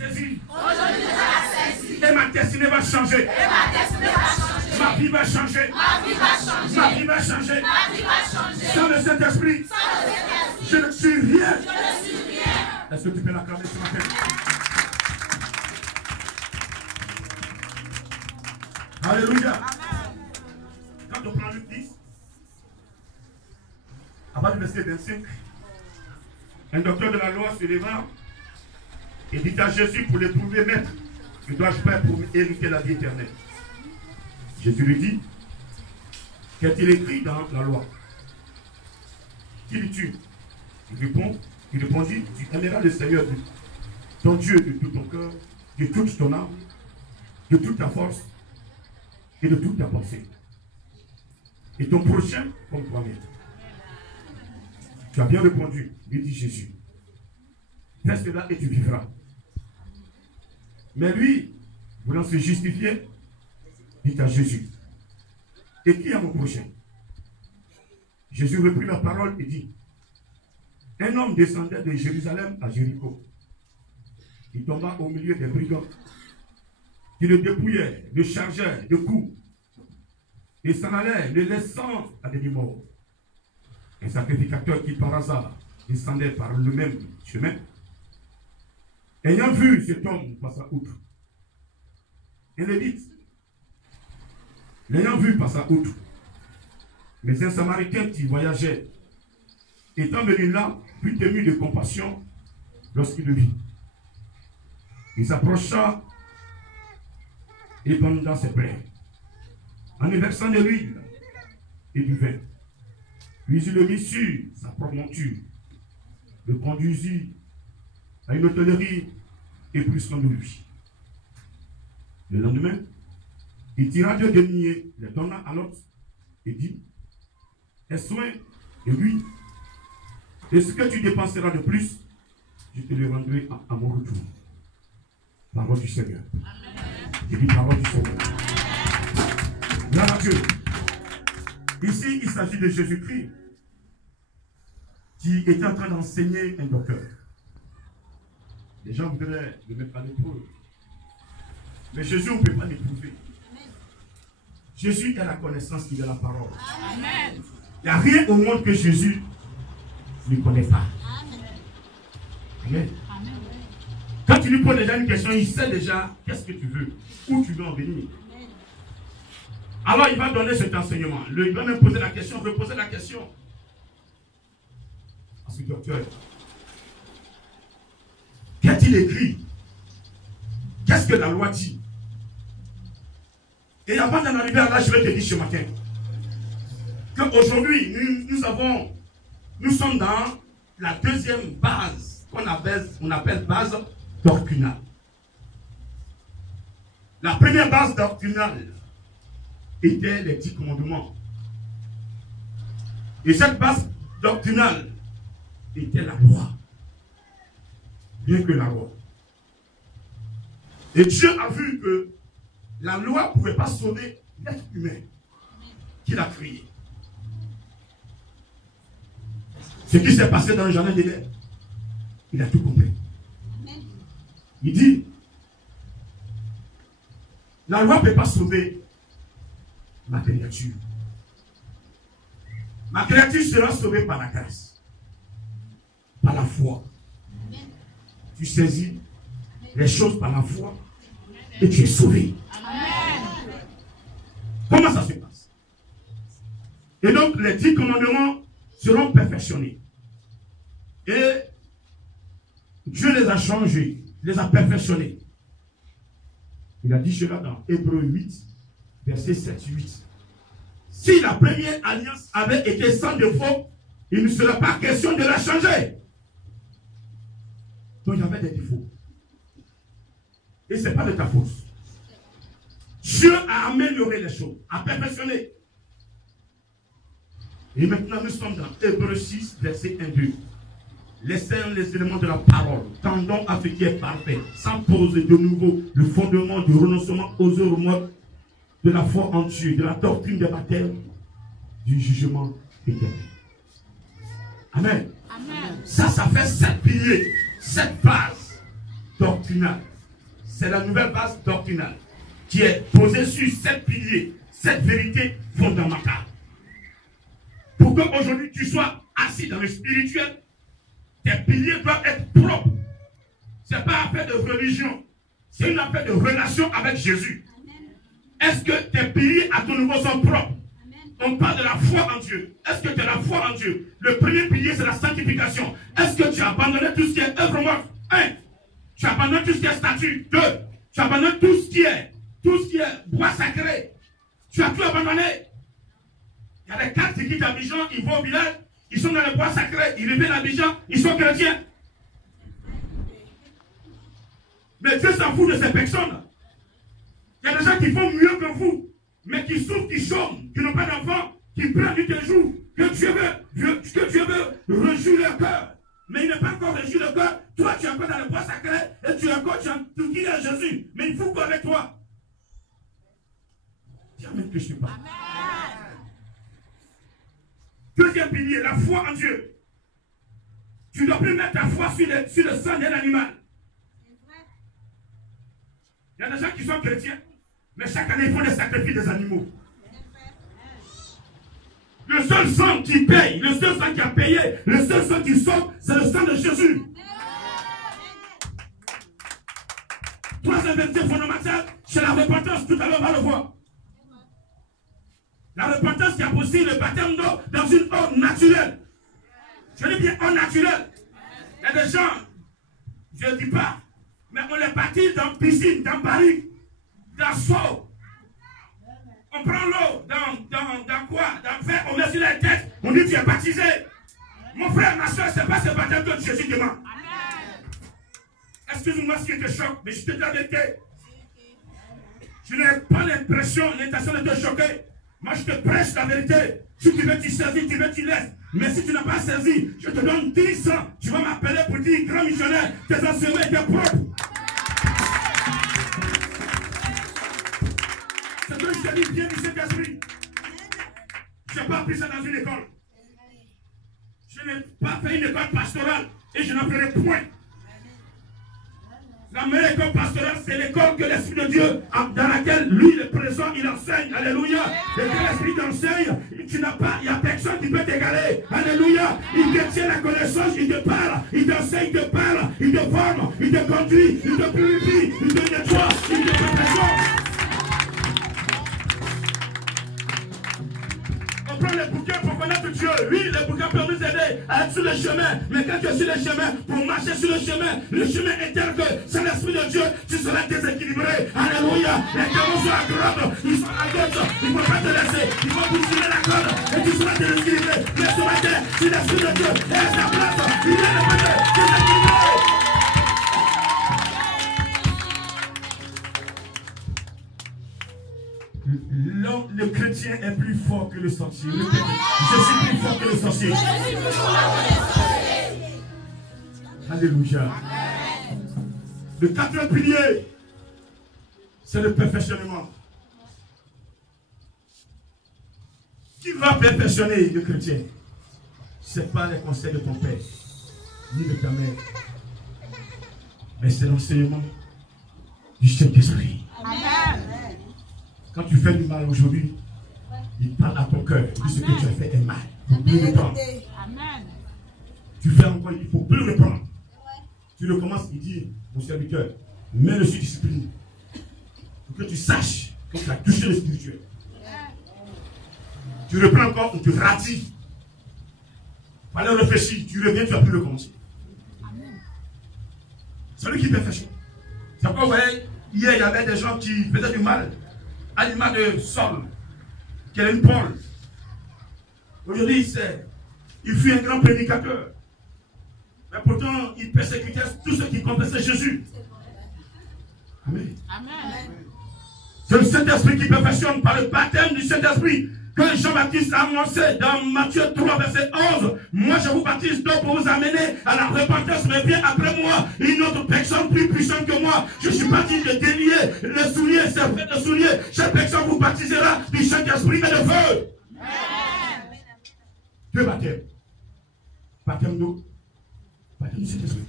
Aujourd'hui, et ma destinée va changer. Ma vie va changer. Ma vie va changer. Sans le Saint-Esprit, je ne suis rien. Est-ce que tu peux l'acclamer ce matin? Alléluia. Quand on prend Luc 10, avant du verset 25, un docteur de la loi se leva et dit à Jésus pour l'éprouver, maître, que dois-je faire pour hériter la vie éternelle? Jésus lui dit, qu'est-il écrit dans la loi? Qui dis-tu? Il répondit, tu aimeras le Seigneur, ton Dieu, de tout ton cœur, de toute ton âme, de toute ta force et de toute ta pensée. Et ton prochain comme toi-même. Tu as bien répondu, lui dit Jésus. Fais cela et tu vivras. Mais lui, voulant se justifier, dit à Jésus, et qui est mon prochain? Jésus reprit la parole et dit, un homme descendait de Jérusalem à Jéricho. Il tomba au milieu des brigands qui le dépouillaient, le chargeaient de coups et s'en allaient, le laissant à des morts. Un sacrificateur qui par hasard descendait par le même chemin, ayant vu cet homme passer outre, un Lévite, l'ayant vu passer outre, mais un Samaritain qui voyageait, étant venu là, fut ému de compassion lorsqu'il le vit. Il s'approcha et banda ses plaies, en y versant de l'huile et du vin. Puis il le mit sur sa propre monture, le conduisit à une hôtellerie et prit soin de lui. Le lendemain, il tira 2 deniers, les donna à l'autre et dit, aie soin de lui, et ce que tu dépenseras de plus, je te le rendrai à mon retour. Parole du Seigneur. Je dis parole du Seigneur. Gloire à Dieu. Ici, il s'agit de Jésus-Christ qui était en train d'enseigner un docteur. Les gens voudraient le mettre à l'épreuve. Mais Jésus, on ne peut pas l'éprouver. Jésus est la connaissance qui est la parole. Amen. Il n'y a rien au monde que Jésus ne connaît pas. Amen. Amen. Quand tu lui poses déjà une question, il sait déjà qu'est-ce que tu veux, où tu veux en venir. Alors il va donner cet enseignement. Il va même poser la question, reposer la question. Ensuite, docteur, qu'a-t-il écrit? Qu'est-ce que la loi dit? Et avant d'en arriver à là, je vais te dire ce matin qu'aujourd'hui, nous sommes dans la deuxième base qu'on appelle base doctrinale. La première base doctrinale était les 10 commandements. Et cette base doctrinale était la loi. Bien que la loi. Et Dieu a vu que la loi ne pouvait pas sauver l'être humain qu'il a créé. Ce qui s'est passé dans le jardin d'Éden, il a tout compris. Il dit, la loi ne peut pas sauver ma créature. Ma créature sera sauvée par la grâce, par la foi. Tu saisis les choses par la foi et tu es sauvé. Amen. Comment ça se passe? Et donc les 10 commandements seront perfectionnés. Et Dieu les a changés, les a perfectionnés. Il a dit cela dans Hébreux 8, verset 7-8. Si la première alliance avait été sans défaut, il ne serait pas question de la changer. Donc il y avait des défauts. Et ce n'est pas de ta faute. Dieu a amélioré les choses, a perfectionné. Et maintenant nous sommes dans Hébreux 6, verset 1-2. Laissons les éléments de la parole, tendons à ce qui est parfait, sans poser de nouveau le fondement du renoncement aux œuvres mortes, de la foi en Dieu, de la doctrine des baptêmes, du jugement éternel. Amen. Amen. Ça fait 7 piliers, 7 bases doctrinale. C'est la nouvelle base doctrinale qui est posée sur 7 piliers, 7 vérités fondamentales. Pour qu'aujourd'hui tu sois assis dans le spirituel, tes piliers doivent être propres. Ce n'est pas affaire de religion, c'est une affaire de relation avec Jésus. Est-ce que tes piliers à ton niveau sont propres? On parle de la foi en Dieu. Est-ce que tu as la foi en Dieu? Le premier pilier, c'est la sanctification. Est-ce que tu as abandonné tout ce qui est œuvre morte? 1. Tu abandonnes tout ce qui est statut. 2. Tu abandonnes tout ce qui est bois sacré. Tu as tout abandonné. Il y a des cadres qui quittent Abidjan, ils vont au village, ils sont dans le bois sacré, ils reviennent à Abidjan, ils sont chrétiens. Mais Dieu s'en fout de ces personnes. Il y a des gens qui font mieux que vous, mais qui souffrent, qui chôment, qui n'ont pas d'enfants, qui prennent du jour, que Dieu veut réjouir leur cœur. Mais il n'est pas encore réjoui le cœur. Toi, tu es encore dans le bois sacré et tu es encore, tu dis à Jésus. Mais il faut avec toi. Dis amen que je suis pas. Deuxième pilier, la foi en Dieu. Tu ne dois plus mettre ta foi sur le sang d'un animal. Il y a des gens qui sont chrétiens, mais chaque année ils font des sacrifices des animaux. Le seul sang qui paye, le seul sang qui a payé, le seul sang qui sauve, c'est le sang de Jésus. Troisième vérité fondamentale, c'est la repentance. Tout à l'heure, on va le voir. La repentance qui a poussé le baptême d'eau dans une eau naturelle. Je dis bien eau naturelle. Il y a des gens, je ne dis pas, mais on les baptise dans piscine, dans barrique, dans seau. On prend l'eau dans quoi? Dans le verre, on met sur la tête, on dit tu es baptisé. Mon frère, ma soeur, ce n'est pas ce baptême que Jésus demande. Excuse-moi si je te choque, mais je te dis la vérité. Je n'ai pas l'intention de te choquer. Moi, je te prêche la vérité. Si tu veux, tu saisis, tu veux, tu laisses. Mais si tu n'as pas saisi, je te donne 10 ans. Tu vas m'appeler pour dire grand missionnaire. Tes enseignements étaient propres. C'est que je te dis, viens du Saint-Esprit. Je n'ai pas appris ça dans une école. Je n'ai pas fait une école pastorale et je n'en ferai point. La meilleure école pastorale, c'est l'école que l'Esprit de Dieu, dans laquelle lui, le présent, il enseigne. Alléluia. Et que l'Esprit t'enseigne, il n'y a personne qui peut t'égaler. Alléluia. Il te tient la connaissance, il te parle, il t'enseigne, il te parle, il te forme, il te conduit, il te purifie, il te nettoie, il te perfectionne. On prend les bouquins pour connaître Dieu. Oui, les bouquins peuvent nous aider à être sur le chemin. Mais quand tu es sur le chemin, pour marcher sur le chemin interne que c'est l'Esprit de Dieu, tu seras déséquilibré. Alléluia. Les canons sont à droite, ils sont à gauche. Il ne faut pas te laisser. Il faut bousculer la corde et tu seras déséquilibré. Mais ce matin, si l'Esprit de Dieu est à sa place, il est le matin déséquilibré. Le chrétien est plus fort que le sorcier. Je suis plus fort que le sorcier. Alléluia. Le quatrième pilier, c'est le perfectionnement. Qui va perfectionner le chrétien? Ce n'est pas les conseils de ton père, ni de ta mère, mais c'est l'enseignement du Saint-Esprit. Amen. Quand tu fais du mal aujourd'hui, il parle à ton cœur. Il dit ce que tu as fait est mal. Il faut plus reprendre. Tu fais encore, il ne faut plus reprendre. Tu recommences, il dit, mon serviteur, mets-le sur discipline. Pour que tu saches que tu as touché le spirituel. Tu reprends encore, on te ratit. Fallait réfléchir, tu reviens, tu vas plus recommencer. Celui qui perfectionne. C'est pourquoi, vous voyez, hier, il y avait des gens qui faisaient du mal. À l'image de Saul, qui est une Paul. Aujourd'hui, il fut un grand prédicateur. Mais pourtant, il persécutait tous ceux qui confessaient Jésus. Amen. Amen. C'est le Saint-Esprit qui perfectionne par le baptême du Saint-Esprit. Que Jean-Baptiste a annoncé dans Matthieu 3, verset 11, moi je vous baptise donc pour vous amener à la repentance, mais bien après moi, une autre personne plus puissante que moi. Je suis parti de délier le soulier, c'est fait de soulier. Cette personne vous baptisera du Saint-Esprit et de feu. Amen. Deux baptêmes. Baptême d'eau, baptême du Saint-Esprit.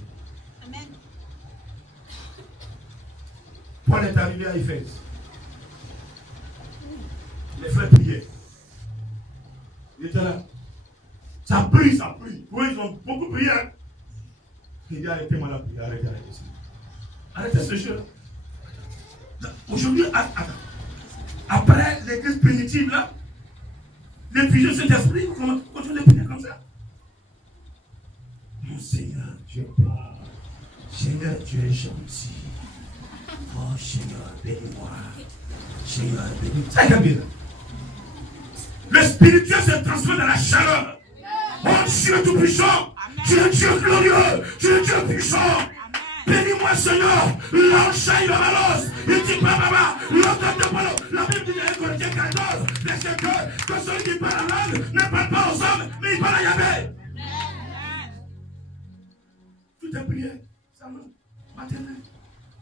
Amen. Paul est arrivé à Éphèse. Les frères priaient. Il était là. Ça prie, ça prie. Oui, ils ont beaucoup prié. Il dit arrêtez-moi la prière, arrêtez. Arrêtez ce jeu-là. Aujourd'hui, après l'église primitive, là, les pigeons cet esprit, comment continuer de prier comme ça? Mon Seigneur, Dieu est bon. Seigneur, tu es gentil. Oh Seigneur, bénis-moi. Seigneur, bénis-moi. Ça y est bien. Le spirituel se transforme dans la chaleur. Oh Dieu tout-puissant, tu es Dieu glorieux, tu es Dieu puissant. Bénis-moi Seigneur, l'enchaîne dans la losse. Il dit papa, l'autre de Polo. La Bible dit dans Corinthiens 14, verset 2, que celui qui parle la langue ne parle pas aux hommes, mais il parle à Yahvé. Tout est prière, ça me maternelle,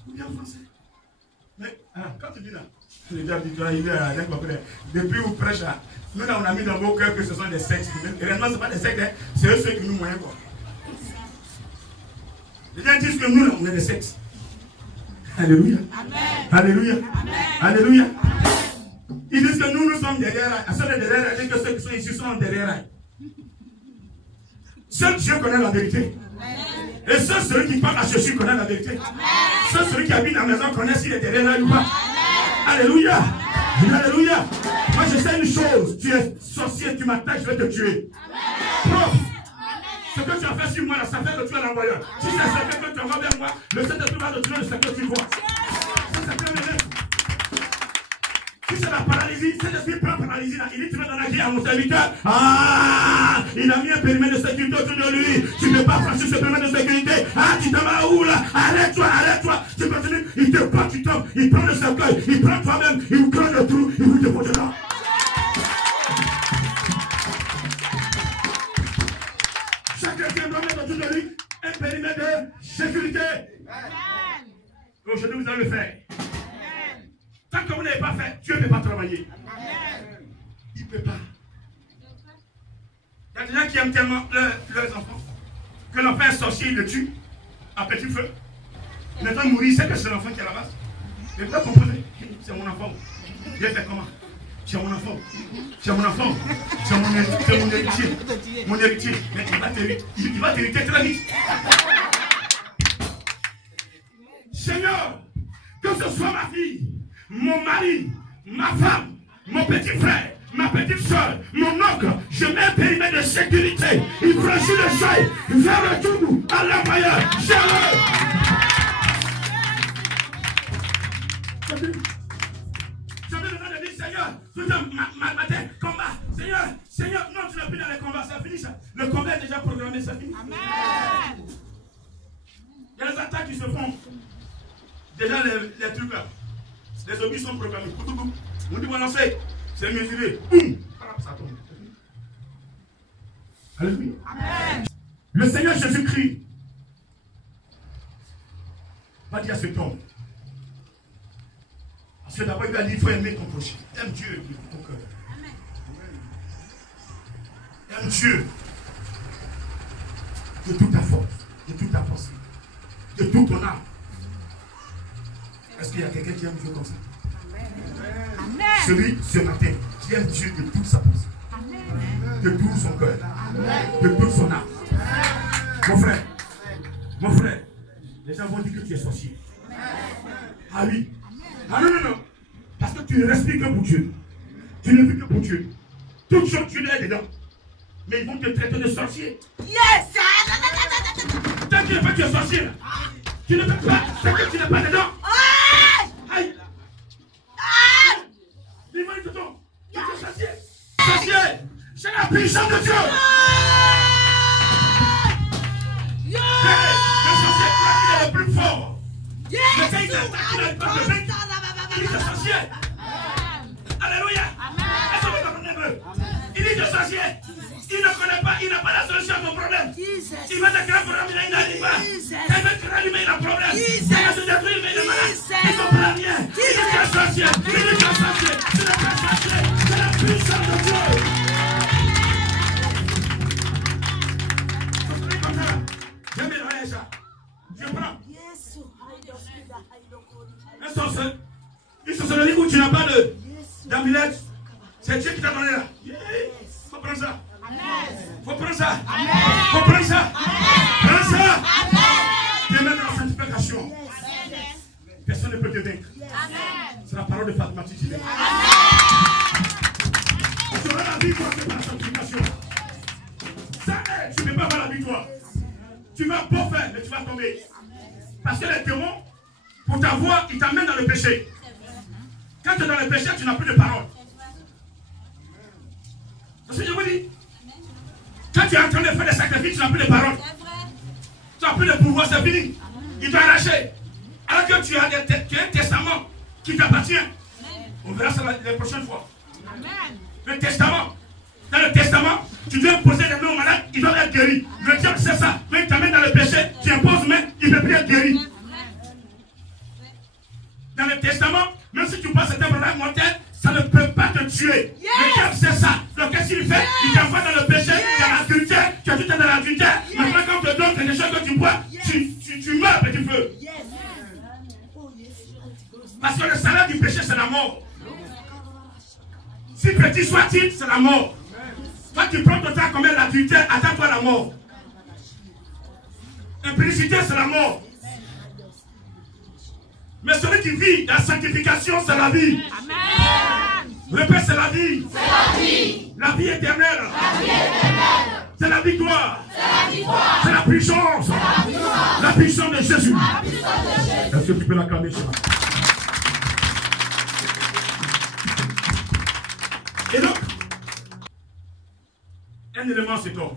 ou bien français. Mais quand tu dis là, je l'ai déjà dit, depuis où prêche là, nous on a mis dans vos cœurs que ce sont des sectes. Et réellement ce ne sont pas des sectes, hein, c'est eux ceux qui nous moyens quoi. Les gens disent que nous là, on est des sectes. Alléluia. Amen. Alléluia. Amen. Alléluia. Amen. Ils disent que nous sommes derrière rails. Ceux derrière rails, que ceux qui sont ici sont derrière rails. Seul Dieu connaît la vérité. Amen. Et seul celui qui parle à Jésus connaît la vérité. Amen. Seul celui qui habite dans la maison connaît s'il est derrière rails ou pas. Amen. Alléluia. Amen. Alléluia. Moi je sais une chose. Tu es sorcier, tu m'attaques, je vais te tuer. Prof. Ce que tu as fait sur moi, là, ça fait que tu es l'envoyeur. Si c'est ce que tu envoies vers moi, le Saint-Esprit va te tuer de ce que tu vois. Si c'est bien mené. Si c'est la paralysie, c'est l'esprit prend paralysie là. Il dit tu vas dans la vie à mon serviteur. Ah, il a mis un périmètre de sécurité autour de lui. Tu ne peux pas franchir ce périmètre de sécurité. Ah, tu t'en vas où là? Arrête-toi. Tu continues, il te bat, tu tombes. Il prend le cercueil, il prend toi-même, il vous creuse le trou, il vous dépose dedans. De lui, un périmètre de sécurité. Aujourd'hui, vous allez le faire. Tant que vous n'avez pas fait, Dieu ne peut pas travailler. Il ne peut pas. Il y a des gens qui aiment tellement leurs enfants que l'enfant est sorcier, il le tue à petit feu. Maintenant, mourir, c'est que c'est l'enfant qui est à la base. Et vous composer. C'est mon enfant. Il fait comment? C'est mon enfant. C'est mon enfant. C'est mon héritier. Mon héritier. Mais il va t'hériter très vite. Seigneur, que ce soit ma fille, mon mari, ma femme, mon petit frère, ma petite soeur, mon oncle, je mets un périmètre de sécurité. Il franchit le seuil vers le tout à l'envoyeur. Seigneur, matin, combat. Seigneur, non, tu n'es plus dans les combats, ça finit ça. Le combat est déjà programmé, ça finit. Amen. Il y a des attaques qui se font. Déjà, les trucs là. Les obus sont programmés. On dit, bon, c'est mesuré. Boum, ça tombe. Alléluia. Amen. Le Seigneur Jésus-Christ va dire à cet homme. Parce que d'abord, il va dire, il faut aimer ton prochain. Aime Dieu de ton cœur. Aime Dieu de toute ta force, de toute ta pensée, de toute ton âme. Est-ce qu'il y a quelqu'un qui aime Dieu comme ça? Amen. Celui, ce matin, qui aime Dieu de toute sa pensée, Amen. De tout son cœur, Amen. De toute son âme. Amen. Mon frère, les gens vont dire que tu es sorcier. Amen. Ah oui. Ah non. Parce que tu ne respires que pour Dieu. Tu ne vis que pour Dieu. Toute chose, tu l'es dedans. Mais ils vont te traiter de sorcier. Yes! Tant qu'il n'est pas que tu es sorcier, tu ne peux pas. Tant que tu n'es pas dedans. Aïe! Dis-moi une tonton. Tu es sorcier. Sorcier! C'est la puissance de Dieu. Le sorcier croit qu'il est le plus fort. Le pays d'attaque, il n'a pas de vaincre. Il est sorcier. Alléluia. Est-ce que vous comprenez? Il est sorcier. Il ne connaît pas, il n'a pas la solution à ton problème. Il va te créer un problème, il n'arrive pas. Il va te créer lui-même un problème. Il va te détruire, il est malade. Il ne comprend rien. Il est sorcier. Il est sorcier. C'est le sorcier. C'est la puissance de Dieu. J'aime bien ça. Je prends. Une sorcellerie où tu n'as pas d'amulette. C'est Dieu qui t'a donné là. Faut prendre ça. Faut prendre ça. Faut prendre ça. Prends ça. Te mettre dans la sanctification. Personne ne peut te vaincre. C'est la parole de Fatima Tijile. Tu auras la victoire, c'est par la sanctification. Ça, tu ne peux pas avoir la victoire. Tu vas beau faire, mais tu vas tomber. Parce que les démons, pour t'avoir, ils t'amènent dans le péché. Quand tu es dans le péché, tu n'as plus de parole. C'est ce que je vous dis. Quand tu es en train de faire des sacrifices, tu n'as plus de parole. Tu n'as plus de pouvoir, c'est fini. Il t'a arraché. Alors que tu as un testament qui t'appartient. On verra ça la prochaine fois. Le testament. Dans le testament, tu dois imposer les mains aux malades, ils doivent être guéris. Le diable, c'est ça. Quand il t'amène dans le péché, tu imposes main, il ne peut plus être guéri. Dans le testament, même si tu passes cet problème mortel, ça ne peut pas te tuer. Le diable, c'est ça. Donc, qu'est-ce qu'il fait? Il t'envoie dans le péché, dans l'adultère, tu as tout le temps dans l'adultère. Maintenant, quand on te donne quelque chose que tu bois, tu meurs, petit feu. Parce que le salaire du péché, c'est la mort. Si petit soit-il, c'est la mort. Toi, tu prends ton temps comme l'adultère, attends-toi la mort. Impudicité, c'est la mort. Mais celui qui vit dans la sanctification, c'est la vie. Amen. Répète, c'est la vie. C'est la vie. La vie éternelle. La vie éternelle. C'est la victoire. C'est la victoire. C'est la puissance. La puissance de Jésus. Est-ce que tu peux l'acclamer, chez moi? Et donc, un élément c'est comme.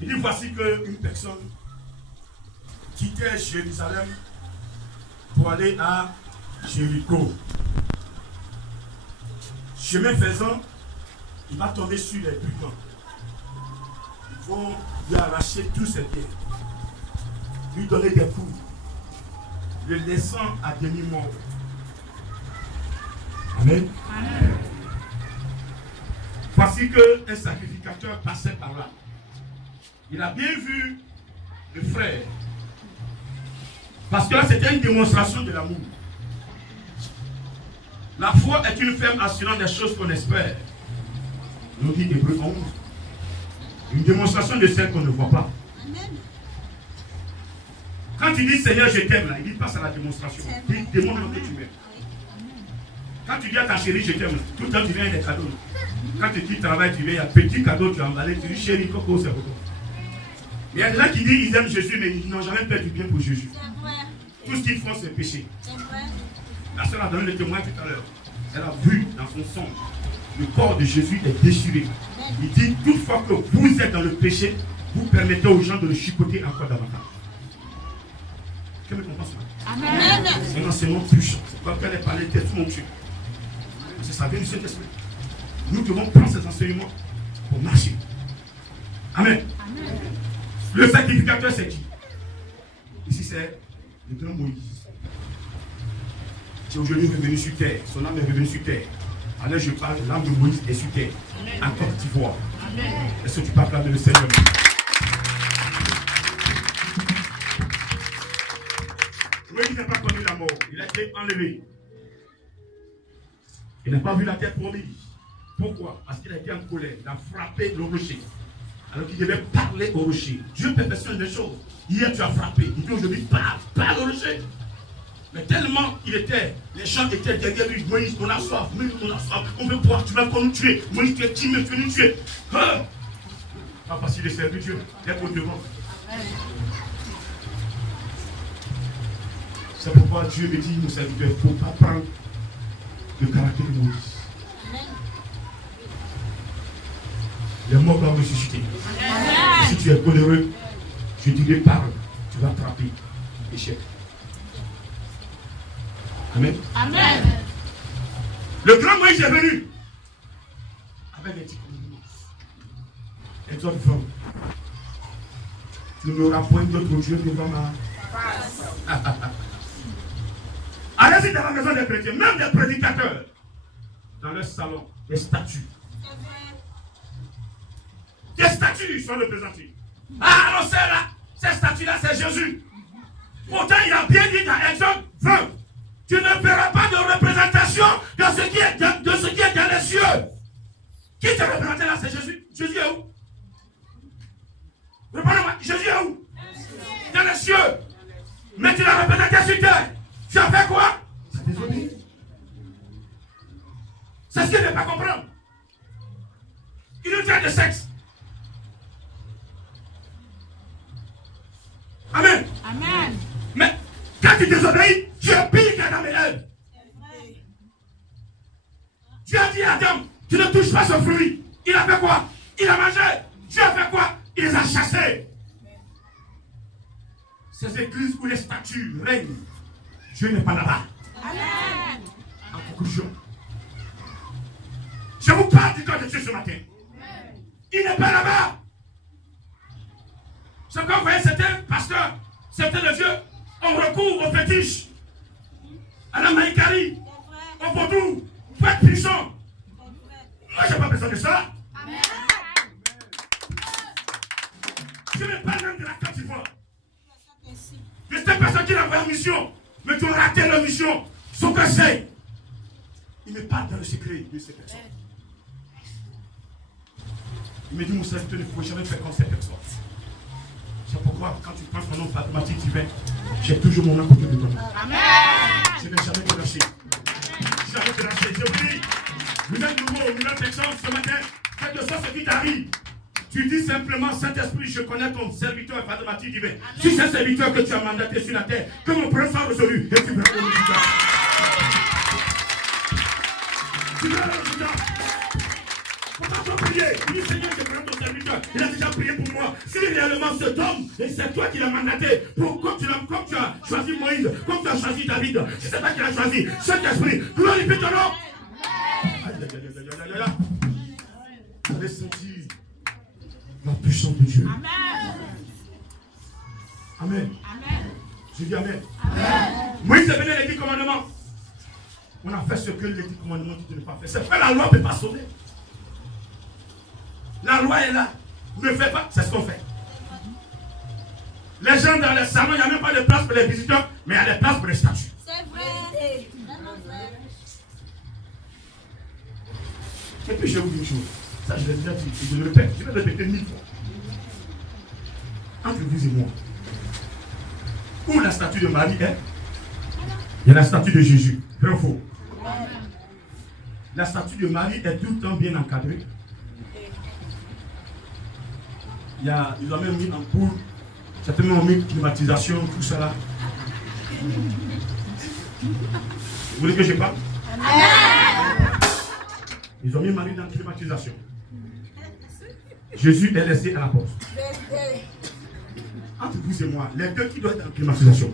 Il dit voici qu'une personne quittait Jérusalem pour aller à Jéricho. Chemin faisant, il va tomber sur les brigands. Ils vont lui arracher tous ses biens, lui donner des coups, le laissant à demi-mort. Amen. Amen. Voici qu'un sacrificateur passait par là. Il a bien vu le frère. Parce que là, c'était une démonstration de l'amour. La foi est une ferme assurant des choses qu'on espère. Nous dit Hébreux 11. Une démonstration de celles qu'on ne voit pas. Quand il dit Seigneur, je t'aime, là, il dit passe à la démonstration. Il démontre que tu m'aimes. Quand tu dis à ta chérie, je t'aime, tout le temps tu viens avec des cadeaux. Quand tu travailles, tu viens, il y a petit cadeau, tu as emballé, tu dis chérie, coco, c'est beaucoup. Il y a des gens qui disent qu'ils aiment Jésus, mais ils n'ont jamais fait du bien pour Jésus. Tout ce qu'ils font, c'est péché. La sœur a donné le témoin tout à l'heure. Elle a vu dans son songe, le corps de Jésus est déchiré. Il dit, toutefois que vous êtes dans le péché, vous permettez aux gens de le chicoter encore davantage. Quel me comprend ça? Amen. C'est un enseignement puissant. C'est pas qu'elle ait parlé de tout mon Dieu. C'est ça vient du Saint-Esprit. Nous devons prendre ces enseignements pour marcher. Amen. Amen. Le sacrificateur, c'est qui? Ici, c'est le grand Moïse. Qui est aujourd'hui revenu sur terre. Son âme est revenue sur terre. Alors je parle, l'âme de Moïse est sur terre. En Côte d'Ivoire. Est-ce que tu peux acclamer le Seigneur? Moïse n'a pas connu la mort. Il a été enlevé. Il n'a pas vu la terre promise. Pourquoi? Parce qu'il a été en colère. Il a frappé le rocher. Alors qu'il devait parler au rocher. Dieu perfectionne des choses. Hier tu as frappé. Il dit aujourd'hui parle au rocher. Mais tellement il était, les gens étaient derrière lui. Moïse, on a soif. Moïse, on a soif. On veut boire. Tu vas nous tuer. Moïse, tu es timide, tu veux nous tuer. Pas parce qu'il est servi Dieu. Il est au devant. C'est pourquoi Dieu me dit, nos serviteurs, il ne faut pas prendre le caractère de Moïse. Les morts doivent ressusciter. Si tu es coléreux, je dirais parle, tu vas frapper. Échec. Amen. Amen. Le grand Moïse est venu avec des petits commandements. Exode 20. Tu n'auras point d'autre Dieu devant ma face. Allez-y dans la maison des chrétiens, même des prédicateurs, dans leur salon, des statues. Des statues sont représentées. Ah non, c'est là, ces statues-là, c'est Jésus. Pourtant, il a bien dit dans Exode 20, tu ne feras pas de représentation de ce qui est dans les cieux. Qui t'a représenté là? C'est Jésus. Jésus est où? Répondez-moi, Jésus est où? Dans les cieux. Mais tu l'as représenté sur terre. Tu as fait quoi? Ça désobéit. C'est ce qu'il ne veut pas comprendre. Il nous traite de sexe. Amen. Amen. Mais quand tu désobéis, tu es pire qu'Adam et Ève. Dieu a dit à Adam, tu ne touches pas ce fruit. Il a fait quoi? Il a mangé. Dieu a fait quoi? Il les a chassés. Ces églises où les statues règnent, Dieu n'est pas là-bas. Amen. En conclusion, je vous parle du corps de Dieu ce matin. Il n'est pas là-bas. C'est comme vous voyez, certains pasteurs, certains de Dieu, ont recours aux fétiches, à la maïkari, au vaudou, pour être puissant. Moi, je n'ai pas besoin de ça. Amen. Je ne parle même de la Côte d'Ivoire. De cette personne qui l'a envoyé en mission, mais qui ont raté leur mission, son conseil. Il me parle dans le secret de ces personnes. Il me dit, mon serviteur, il ne faut jamais faire comme ces personnes. C'est pourquoi, quand tu prends ton nom mathématique divin, j'ai toujours mon nom à côté de toi. Amen. Je ne vais jamais te lâcher. Jamais te lâcher. Je vous dis, vous êtes nouveau, nouvelle personne ce matin, quel que soit ce qui t'arrive, tu dis simplement, Saint-Esprit, je connais ton serviteur mathématique divin. Si c'est un serviteur que tu as mandaté sur la terre, que mon prince soit résolu, et tu verras le résultat. Tu verras le résultat. Pourquoi tu as prié? Il dit, Seigneur, je prends ton serviteur. Il a déjà prié pour moi. Si réellement cet homme, et c'est toi qui l'as mandaté, comme tu as choisi Moïse, comme tu as choisi David, si c'est toi qui l'as choisi, Saint-Esprit, glorifie ton nom. Vous allez sentir la puissance de Dieu. Amen. Amen. Amen. Je dis Amen. Amen. Moïse est venu les 10 commandements. On a fait ce que les 10 commandements tu ne pas faire. C'est pas la loi ne peut pas sauver. La loi est là. Ne fais pas, c'est ce qu'on fait. Les gens dans les salons, il n'y a même pas de place pour les visiteurs, mais il y a des places pour les statues. C'est vrai. Et puis je vous dis une chose. Ça, je l'ai déjà dit. Je le répète. Je vais le répéter 1000 fois. Entre vous et moi, où la statue de Marie est, il y a la statue de Jésus. Vrai ou faux? La statue de Marie est tout le temps bien encadrée. Ils ont même mis en cours, certainement mis climatisation, tout ça là. Vous voulez que je parle? Ils ont mis Marie dans la climatisation. Jésus est laissé à la porte. Entre vous et moi, les deux qui doivent être en climatisation.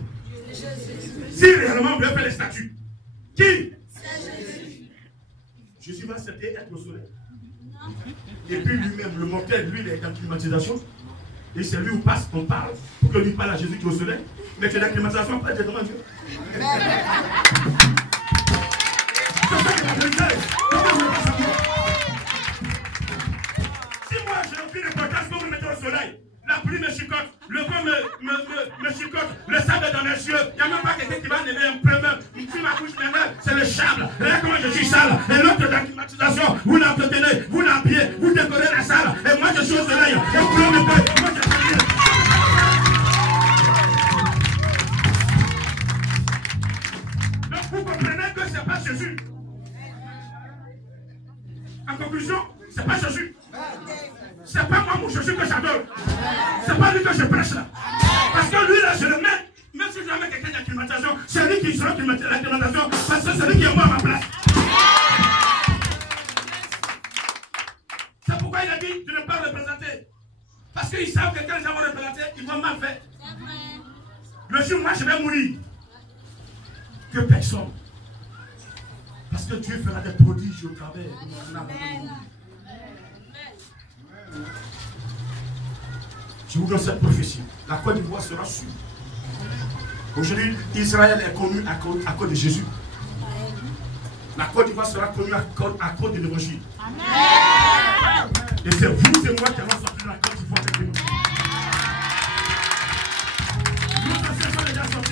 Si réellement on veut faire les statues, qui? Jésus va accepter être au soleil. Et puis lui-même, le mortel, lui, il est en climatisation. Et c'est lui où passe, on parle, pour que lui parle à Jésus qui est au soleil. Mais que la climatisation, pas directement Dieu. C'est ça qui est la vérité. Comment je vais pas savoir? Si moi, j'ai envie de podcast pour me mettre au soleil, la pluie me chicote, le vent me chicote, le sable est dans les yeux, il n'y a même pas quelqu'un qui va lever un peu même. Si ma couche m'énerve, c'est le sable. Regarde comment je suis sale. Et l'autre de la climatisation, vous l'entretenez, vous l'habillez, vous décorez la salle. Et moi, je suis au soleil. Et vous me faites, moi, je suis donc, vous comprenez que ce n'est pas Jésus. En conclusion, ce n'est pas Jésus. C'est pas moi mon Jésus que j'adore. C'est pas lui que je prêche là. Parce que lui là, je le mets. Même si je mets quelqu'un de la climatisation, c'est lui qui sera la climatisation. Parce que c'est lui qui est moi à ma place. C'est pourquoi il a dit de ne pas représenter. Parce qu'ils savent que quand ils vont représenter, ils vont mal faire. Le jour où moi je vais mourir, que personne. Parce que Dieu fera des prodiges au travers de mon âme. Je vous donne cette prophétie. La Côte d'Ivoire sera sûre. Aujourd'hui, Israël est connu à cause de Jésus. La Côte d'Ivoire sera connue à cause de l'évangile. Et c'est vous et moi qui allons sortir de la Côte d'Ivoire avec nous. Nos anciens sont déjà sortis.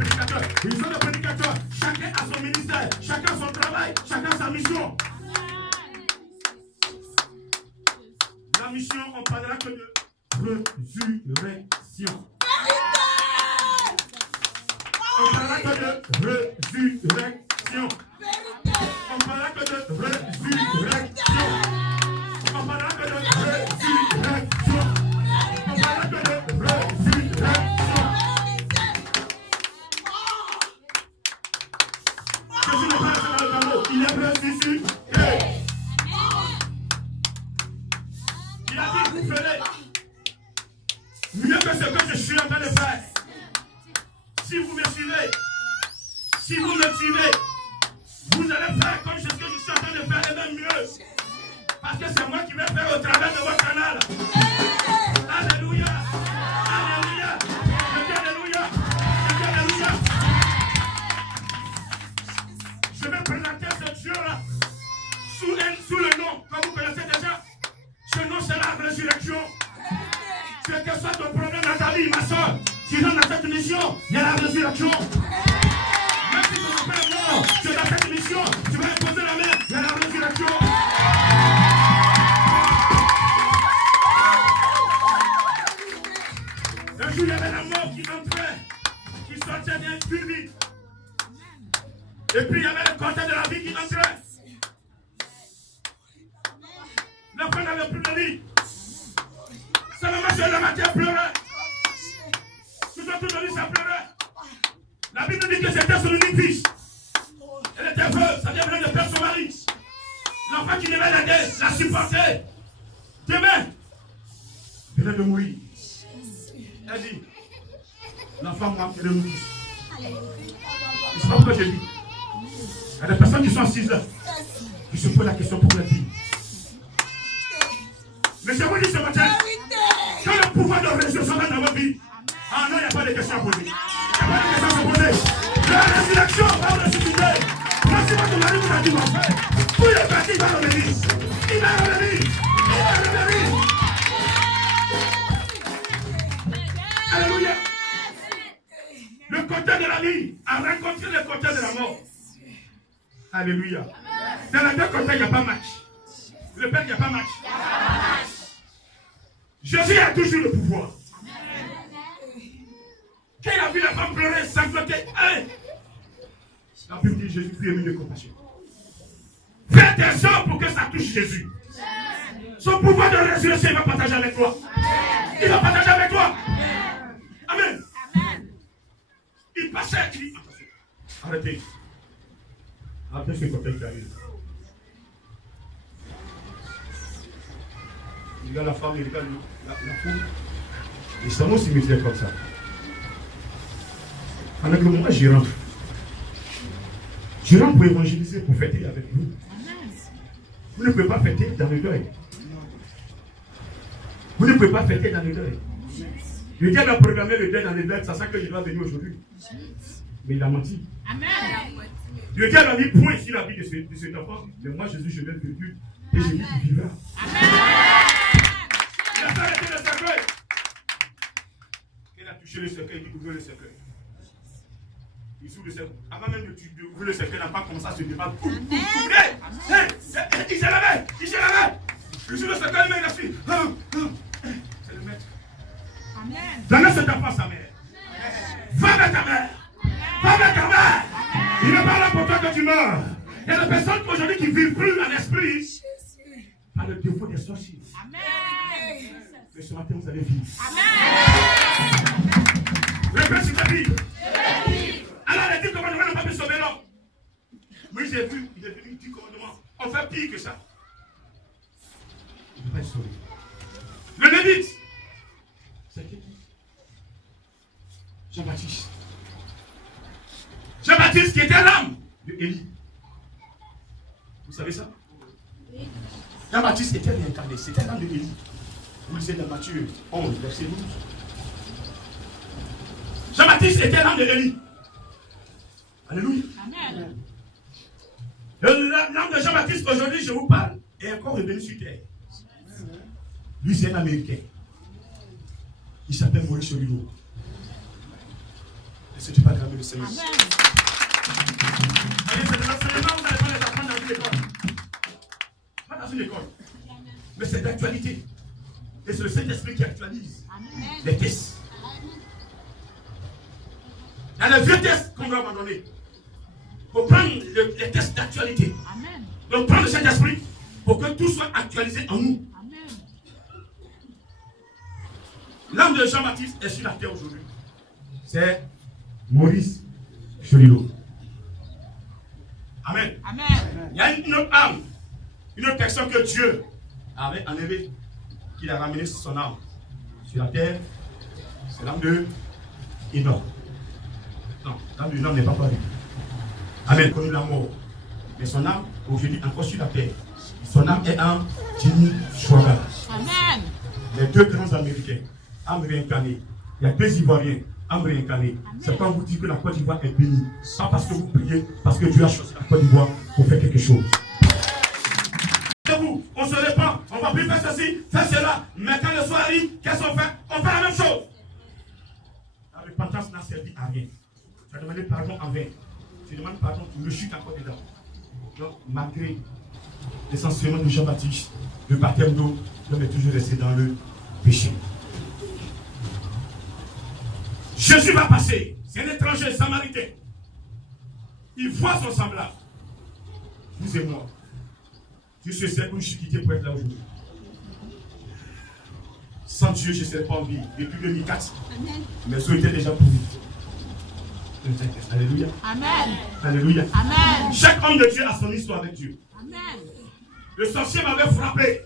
prédicateurs. Ils sont des prédicateurs. Chacun a son ministère, chacun son travail, chacun sa mission. La mission, on parlera que de résurrection. On parlera que de résurrection. On parlera que de résurrection. On parlera que de résurrection. On parlera que de résurrection. Jésus n'est pas dans le tableau, il est ressuscité. Il a dit, vous ferez mieux que ce que je suis en train de faire. Si vous me suivez, si vous me suivez, vous allez faire comme ce que je suis en train de faire et même mieux. Parce que c'est moi qui vais faire au travers de votre canal. Alléluia. Alléluia. Je dis alléluia. Je dis alléluia. Je vais présenter ce Dieu-là sous le nom, comme vous connaissez déjà. Ce nom, c'est la résurrection. Quel que soit ton problème dans ta vie, ma soeur, tu es dans cette mission, il y a la résurrection. Même si ton père est mort, tu es dans cette mission, tu vas imposer la main, il y a la résurrection. Un jour, il y avait la mort qui entrait, qui sortait d'un public. Et puis, il y avait le côté de la vie qui entrait. L'enfant n'avait plus de vie. Sa maman se levait, elle pleurait. Tout le lit, ça pleurait. La Bible dit que c'était son unique fils. Elle était veuve, ça venait de perdre son mari. L'enfant qui devait l'aider, la supporter. Demain, il venait de mourir. Elle dit, l'enfant moi, il est mort. Je sais pas pourquoi j'ai dit. Il y a des personnes qui sont assises là, qui se posent la question pour la vie. Mais je vous dis ce matin, quand le pouvoir de résurrection dans votre vie, ah non, il n'y a pas de questions à poser. Il n'y a pas de questions à se poser. La résurrection va vous ressusciter. Moi, si votre mari vous a dit, mon frère, vous êtes parti, il va revenir. Il va revenir. Il va revenir. Alléluia. Le côté de la vie a rencontré le côté de la mort. Alléluia. Dans les deux côtés, il n'y a pas match. Le Père, il n'y a pas match. Jésus a toujours le pouvoir. Quand il a vu la femme pleurer, sangloter, la Bible dit Jésus fut ému de compassion. Fais des œuvres pour que ça touche Jésus. Son pouvoir de résurrection, il va partager avec toi. Il va partager avec toi. Amen. Il passait, il dit, attention, arrêtez. Arrêtez ce côté qui arrive. Il regarde la femme, il regarde la foule. Et ça aussi me disait comme ça. Avec le moment, j'y rentre. Je rentre pour évangéliser, pour fêter avec vous. Vous ne pouvez pas fêter dans le deuil. Vous ne pouvez pas fêter dans le deuil. Le diable a programmé le deuil dans le deuil, ça sent que je dois venir aujourd'hui. Mais il a menti. Le diable a mis point sur la vie de cet enfant. Mais moi, Jésus, je l'ai vécu et je dis qu'il vivra. Il a fait arrêter le cercueil. Il a touché le cercueil, il ouvre le cercueil. Il s'ouvre le cercueil. Avant même d'ouvrir le cercueil, il n'a pas commencé à se débattre. Il s'est levé. Il s'ouvre le cercueil, il a suivi. C'est le maître. Donnez cet enfant à sa mère. Va avec ta mère. Va avec ta mère. Il n'est pas là pour toi que tu meurs. Il y a des personnes aujourd'hui qui ne vivent plus dans l'esprit par le défaut des sorciers. Mais ce matin, vous allez vivre. Répète sur ta vie. Alors, les 10 commandements n'ont pas pu sauver l'homme. Mais j'ai vu, il est venu 10 commandements. On fait pire que ça. Il ne peut pas être sauvé. Le Lévite, c'est qui? Jean-Baptiste. Jean-Baptiste qui était l'âme de Élie. Vous savez ça? Jean-Baptiste était réincarné, c'était l'âme de Élie. Vous lisez dans Matthieu 11, verset 12. Jean-Baptiste était l'âme de Élie. Alléluia. Amen. L'âme de Jean-Baptiste, aujourd'hui, je vous parle, est encore revenu sur terre. Lui, c'est un Américain. Il s'appelle Maurice Olivo. ne sais pas calmer le Seigneur. Amen. Allez, c'est des enseignements, vous n'allez pas les apprendre dans une école. Pas dans une école. Mais c'est d'actualité. Et c'est le Saint-Esprit qui actualise les tests. Il y a les vieux tests qu'on doit abandonner. Il faut prendre les tests d'actualité. Donc prendre le Saint-Esprit pour que tout soit actualisé en nous. L'âme de Jean-Baptiste est sur la terre aujourd'hui. C'est Maurice Cholilo. Amen. Amen. Il y a une autre âme, une autre personne que Dieu avait enlevée, qu'il a ramené son âme sur la terre. C'est l'âme de Enoch. Non, l'âme de Enoch n'est pas parue. Amen, connu la mort. Mais son âme, aujourd'hui, encore sur la terre. Son âme est en Jimmy Chouaga. Amen. Les deux grands Américains, âme réincarnée. Il y a deux Ivoiriens, âme réincarnée. C'est quand vous dites que la Côte d'Ivoire est bénie. Pas parce que vous priez, parce que Dieu a choisi la Côte d'Ivoire pour faire quelque chose. Vous, on se répand, on va plus faire ceci, faire cela. Mais quand le soir arrive, qu'est-ce qu'on fait? On fait la même chose. La repentance n'a servi à rien. Tu as demandé pardon en vain. Tu demandes pardon, tu me chutes encore dedans. Donc, malgré les enseignements de Jean-Baptiste, le baptême d'eau, l'homme est toujours resté dans le péché. Jésus va passer. C'est un étranger samaritain. Il voit son semblable. Vous et moi. Dieu se sait que je suis quitté pour être là aujourd'hui. Sans Dieu, je ne serais pas en vie. Depuis 2004, mes os étaient déjà pourris. Alléluia. Amen. Alléluia. Amen. Chaque homme de Dieu a son histoire avec Dieu. Amen. Le sorcier m'avait frappé.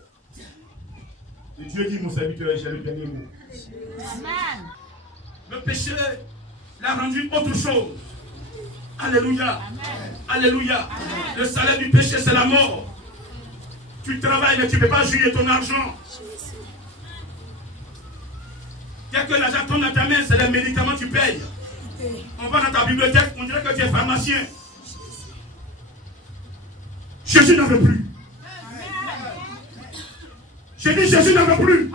Et Dieu dit, mon serviteur, j'ai le dernier mot. Amen. Le péché l'a rendu autre chose. Alléluia. Amen. Alléluia. Amen. Le salaire du péché, c'est la mort. Tu travailles, mais tu ne peux pas jouir ton argent. Dès que l'argent tombe dans ta main, c'est les médicaments que tu payes. On va dans ta bibliothèque, on dirait que tu es pharmacien. Jésus n'en veut plus. J'ai dit Jésus n'en veut plus.